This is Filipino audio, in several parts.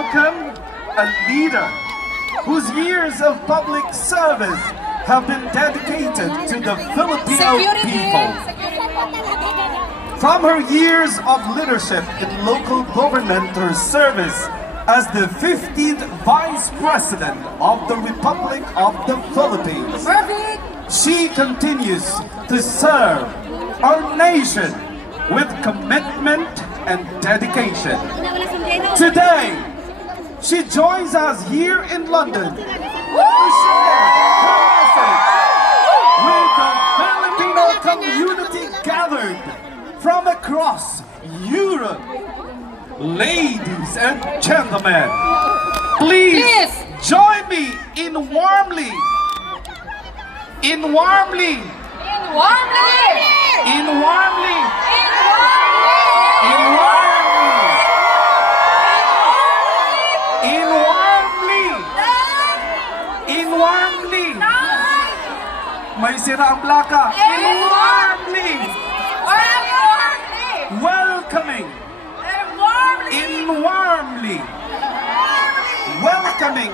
welcome a leader whose years of public service have been dedicated to the Filipino people. From her years of leadership in local government to her service as the 15th Vice President of the Republic of the Philippines, she continues to serve our nation with commitment and dedication. Today, she joins us here in London to share her message with the Filipino community gathered from across Europe. Ladies and gentlemen, please join me in warmly may sira ang plaka. Welcoming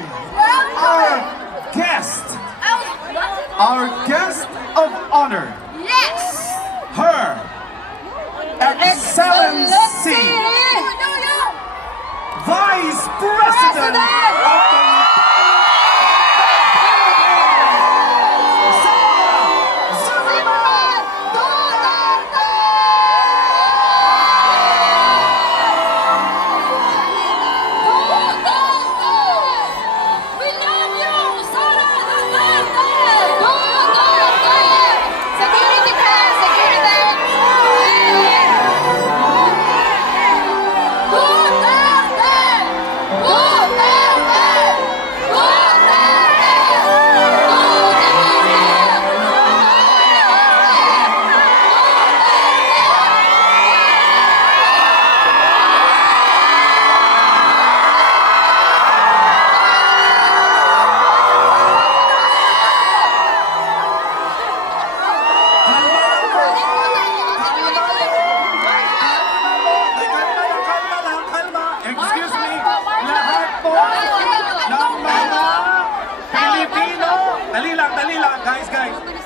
our guest of honor. Yes! Her Excellency, Vice President of the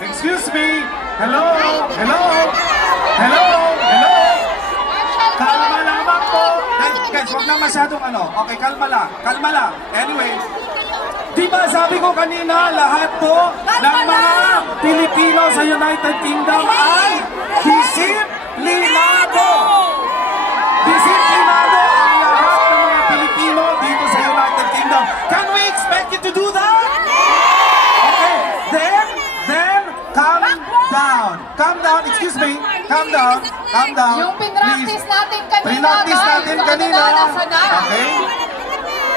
Excuse me. Hello. Kalma lamang po. Guys, wag na masyadong Okay, kalma lang. Anyway, di ba sabi ko kanina, lahat po ng mga Pilipino sa United Kingdom ay disiplinado. Disiplinado ang lahat ng mga Pilipino dito sa United Kingdom. Can we expect you to do that? Okay, then calm down, excuse me. Calm down. Yung pinractice natin kanina,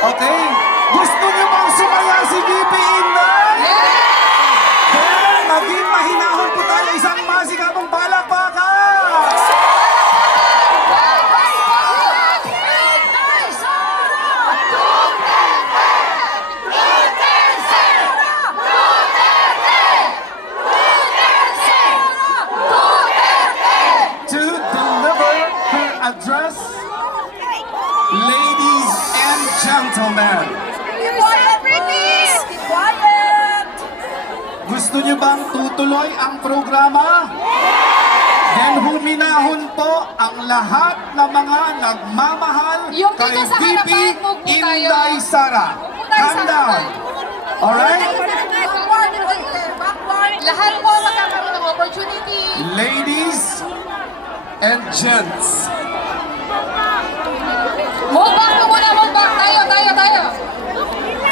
Okay. Gusto niyo bang sumaya si VP Inday? Then, maging mahinahon po tayo isang masigabong palakpakan. Address, ladies and gentlemen. Gusto niyo bang tutuloy ang programa? Then huminahon po ang lahat ng mga nagmamahal kay VP Inday Sara. Calm down. Alright? Lahat po magkakaroon ng opportunity. Ladies and gents. Move back tayo.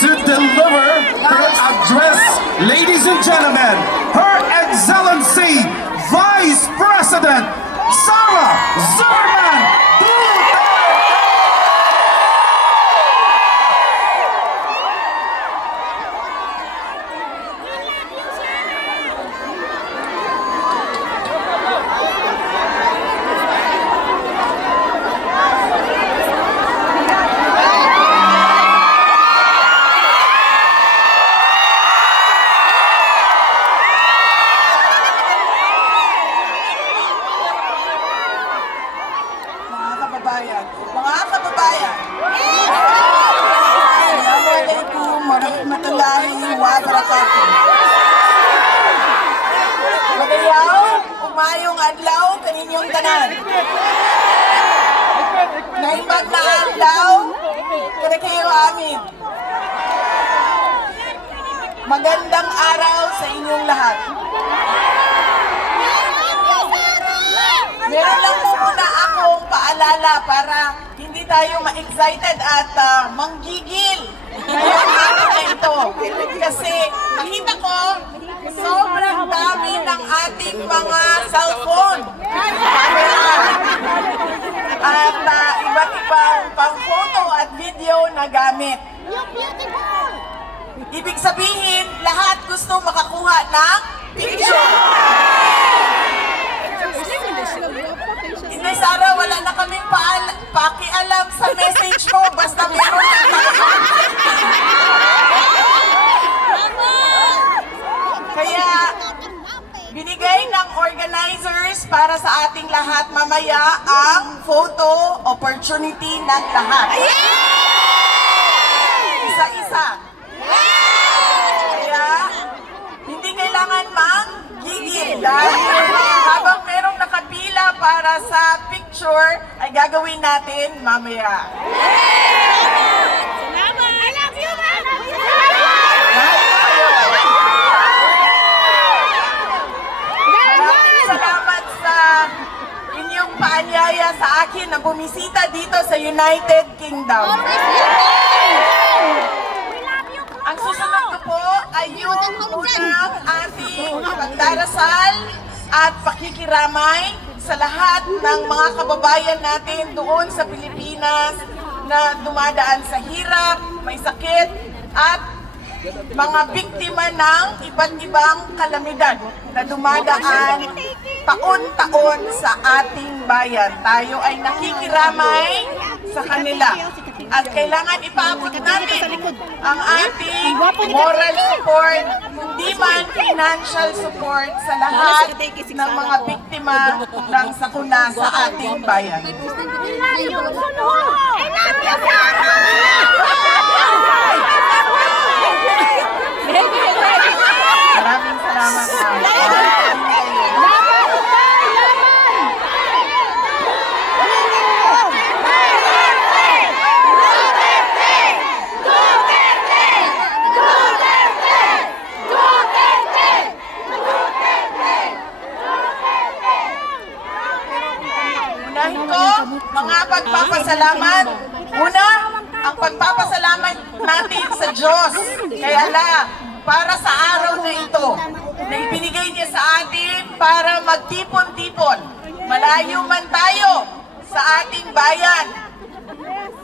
To deliver her address, ladies and gentlemen, Her Excellency, Vice President Sara Zurman Duterte! wabarakatuh. Magayaw, umayong adlaw kaninyong tanan. Naimbag na adlaw, kada kayo amin. Magandang araw sa inyong lahat. Meron lang po muna akong paalala para hindi tayo ma-excited at manggigil ngayong araw na ito. Kasi nakita ko, sobrang dami ng ating mga cellphone, camera, at iba't ibang pang-photo at video na gamit. Ibig sabihin, lahat gusto makakuha ng picture. Hindi, Sarah, wala na kaming pakialam sa message mo. Basta meron na. Kaya, binigay ng organizers para sa ating lahat mamaya ang photo opportunity ng lahat. Isa-isa. Kaya, hindi kailangan manggigil dahil habang merong nakapila para sa picture, ay gagawin natin mamaya. Maraming salamat sa inyong paanyaya sa akin na bumisita dito sa United Kingdom. Ang susunod ko po ay yung unang ating pagdarasal at pakikiramay sa lahat ng mga kababayan natin doon sa Pilipinas na dumadaan sa hirap, may sakit, at mga biktima ng iba't ibang kalamidad na dumadaan taon-taon sa ating bayan. Tayo ay nakikiramay sa kanila. At kailangan ipaabot natin ang ating moral support, kundi man financial support sa lahat ng mga biktima ng sakuna sa ating bayan. Maraming salamat. Unahin ko, mga pagpapasalamat. Una, ang pagpapasalamat natin sa Diyos kay Allah para sa araw na ito na ibinigay niya sa atin para magtipon-tipon. Malayo man tayo sa ating bayan.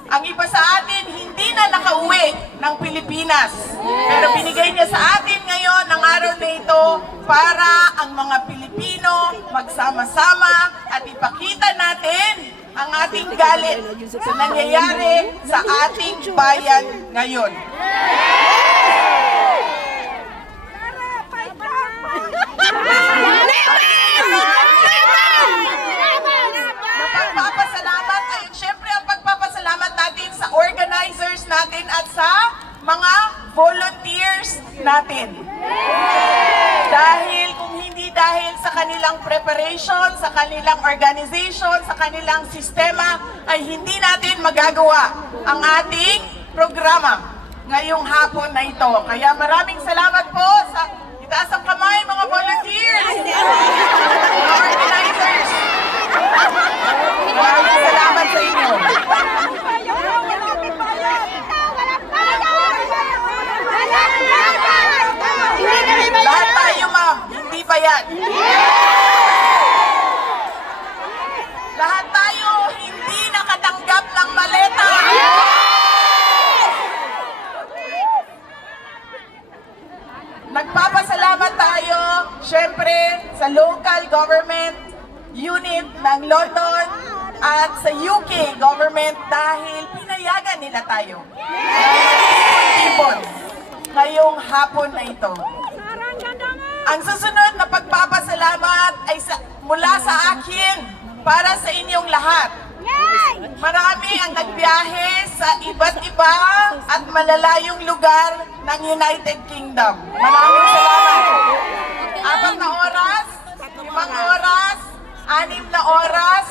Ang iba sa atin hindi na nakauwi ng Pilipinas. Pero binigay niya sa atin ngayon ang araw na ito para ang mga Pilipino magsama-sama at ipakita natin ang ating galit sa nangyayari sa ating bayan ngayon. Pagpapasalamat ay syempre ang pagpapasalamat natin sa organizers natin at sa mga volunteers natin. Dahil kung hindi dahil sa kanilang preparation, sa kanilang organization, sa kanilang sistema, ay hindi natin magagawa ang ating programa ngayong hapon na ito. Kaya maraming salamat po sa itaas ang kamay mga volunteers, mga organizers. Maraming salamat sa inyo. Lahat tayo, ma'am. Hindi ba yan? Lahat tayo hindi nakatanggap ng maleta. Nagpapasalamat tayo, syempre, sa local government unit ng London at sa UK government dahil pinayagan nila tayo. Tipon ngayong hapon na ito. Ang susunod na pagpapasalamat ay mula sa akin para sa inyong lahat. Marami ang nagbiyahe sa iba't iba at malalayong lugar ng United Kingdom. Maraming salamat. 4 na oras, 5 oras, 6 na oras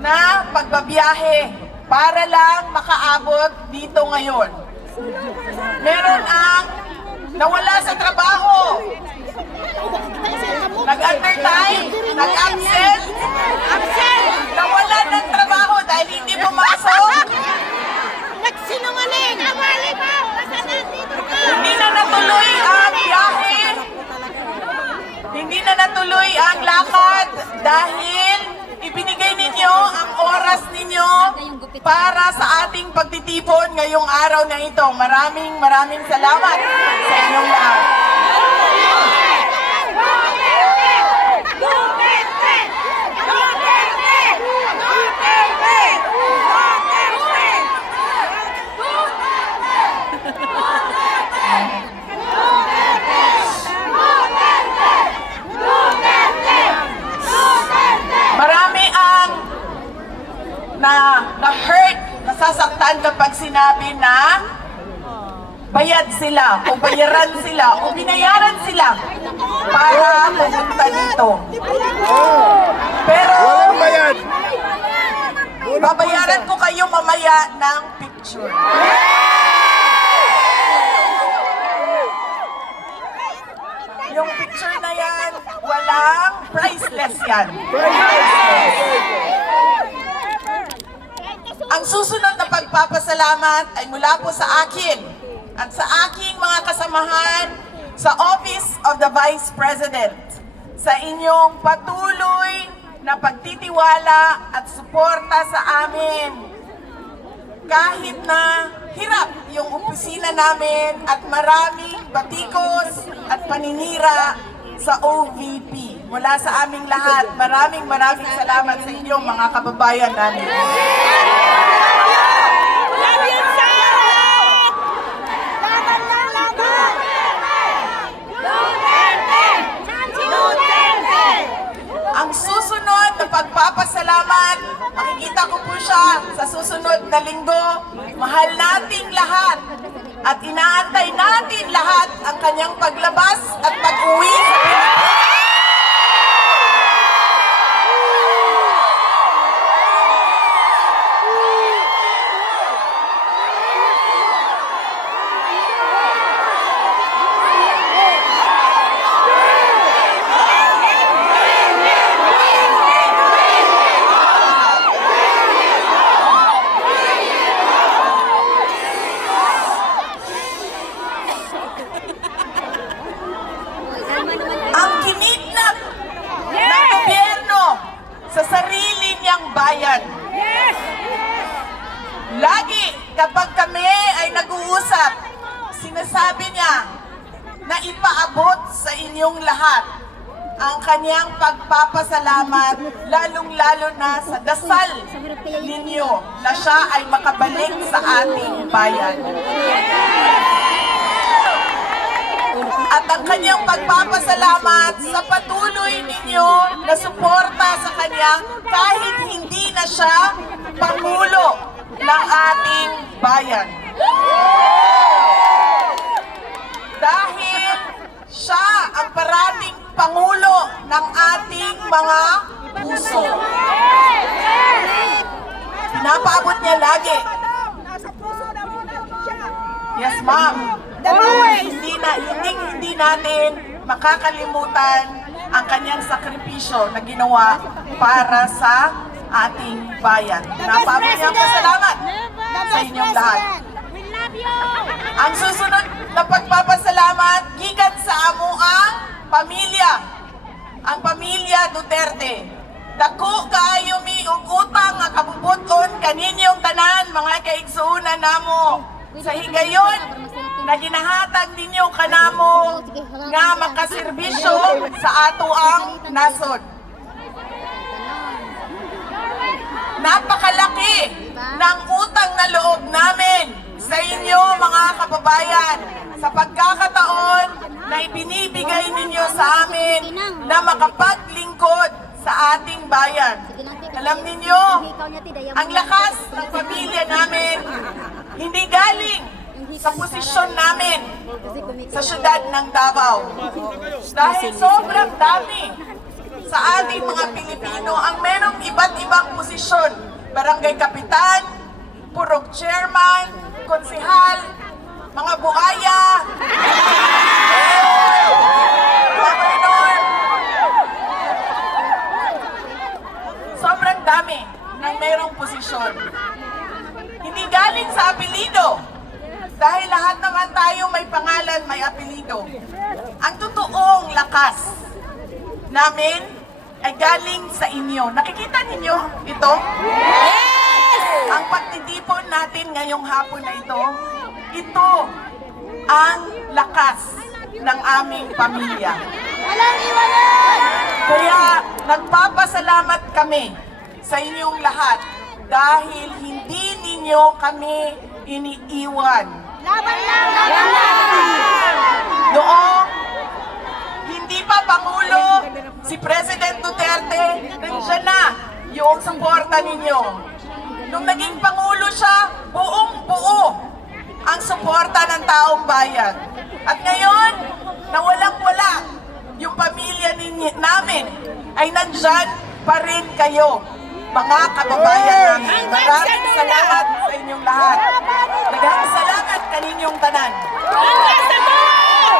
na pagbabiyahe para lang makaabot dito ngayon. Meron ang nawala sa trabaho, nag-undertime, nag-absent, nawala ng trabaho dahil hindi pumasok, Nagsinungaling! Awali mo! Basta nandito ka! hindi na natuloy ang biyahe, hindi na natuloy ang lakad dahil ibinigay ninyo ang oras ninyo para sa ating pagtitipon ngayong araw na ito. Maraming salamat sa inyong lahat. Duterte! Duterte! Duterte! Marami ang na-hurt, nasasaktan kapag sinabi na bayad sila, o bayaran sila, o binayaran sila para pumunta dito. Pero, babayaran ko kayo mamaya ng picture. Yung picture na yan, walang priceless yan. Ang susunod na pagpapasalamat ay mula po sa akin at sa aking mga kasamahan sa Office of the Vice President sa inyong patuloy na pagtitiwala at suporta sa amin. Kahit na hirap yung opisina namin at maraming batikos at paninira sa OVP. Mula sa aming lahat, maraming salamat sa inyong mga kababayan namin. Love you, sir! Laban lang, laban! Duterte! Duterte! Ang susunod na pagpapasalamat, makikita ko po siya sa susunod na linggo. Mahal nating lahat at inaantay natin lahat ang kanyang paglabas at pag-uwi sa Pilipinas. Ang kinidnap ng gobyerno sa sarili niyang bayan. Lagi kapag kami ay nag-uusap, sinasabi niya na ipaabot sa inyong lahat ang kanyang pagpapasalamat, lalong-lalo na sa dasal ninyo na siya ay makabalik sa ating bayan. At ang kanyang pagpapasalamat sa patuloy ninyo na suporta sa kanya kahit hindi na siya Pangulo ng ating bayan. Dahil siya ang parating Pangulo ng ating mga puso. Pinapaabot niya lagi. Yes, ma'am. Hindi natin makakalimutan ang kanyang sakripisyo na ginawa para sa ating bayan. Napabot niyang pasalamat sa inyong lahat. We love you! Ang susunod na pagpapasalamat gikan sa amo ang pamilya. Ang pamilya Duterte. Dako kaayo mi og utang nga kabubuton kaninyong tanan mga kaigsuonan namo. Sa higayon na ginahatag ninyo kanamo nga makaserbisyo sa ato ang nasod. Napakalaki ng utang na loob namin sa inyo mga kababayan sa pagkakataon na ibinibigay ninyo sa amin na makapaglingkod sa ating bayan. Alam ninyo, ang lakas ng pamilya namin hindi galing sa posisyon namin sa syudad ng Davao. Dahil sobrang dami sa ating mga Pilipino ang merong iba't ibang posisyon. Barangay Kapitan, Purok Chairman, Konsehal, mga buaya, Governor. Sobrang dami ng merong posisyon. Hindi galing sa apelido. Dahil lahat naman tayo may pangalan, may apelido. Ang totoong lakas namin ay galing sa inyo. Nakikita ninyo ito? Ang pagtitipon natin ngayong hapon na ito ang lakas ng aming pamilya. Walang iwanan! Kaya nagpapasalamat kami sa inyong lahat dahil hindi ninyo kami iniiwan. Laban lang! Laban lang! Noong hindi pa Pangulo si President Duterte, nandiyan na yung suporta ninyo. Nung naging Pangulo siya, buong-buo ang suporta ng taong bayan. At ngayon, na walang-wala yung pamilya namin, ay nandyan pa rin kayo, mga kababayan namin. Maraming salamat sa inyong lahat. Daghang salamat kaninyong tanan.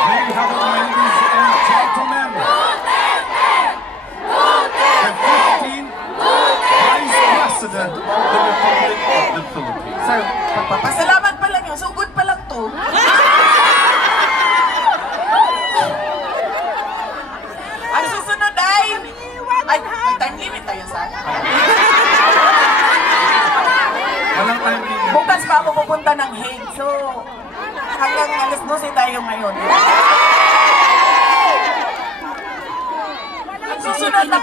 There you have it, ladies and gentlemen. The 15th Vice President of the Republic of the Philippines. Sir, pagpapasalamat pa lang yun. Sugod pa lang to. Ang susunod ay may time limit tayo, sir. Walang time limit. Bukas pa ako pupunta ng Hague. So, hanggang alas 12 tayo ngayon. Ang susunod na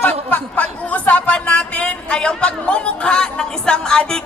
pag-uusapan natin ay ang pagmumukha ng isang adik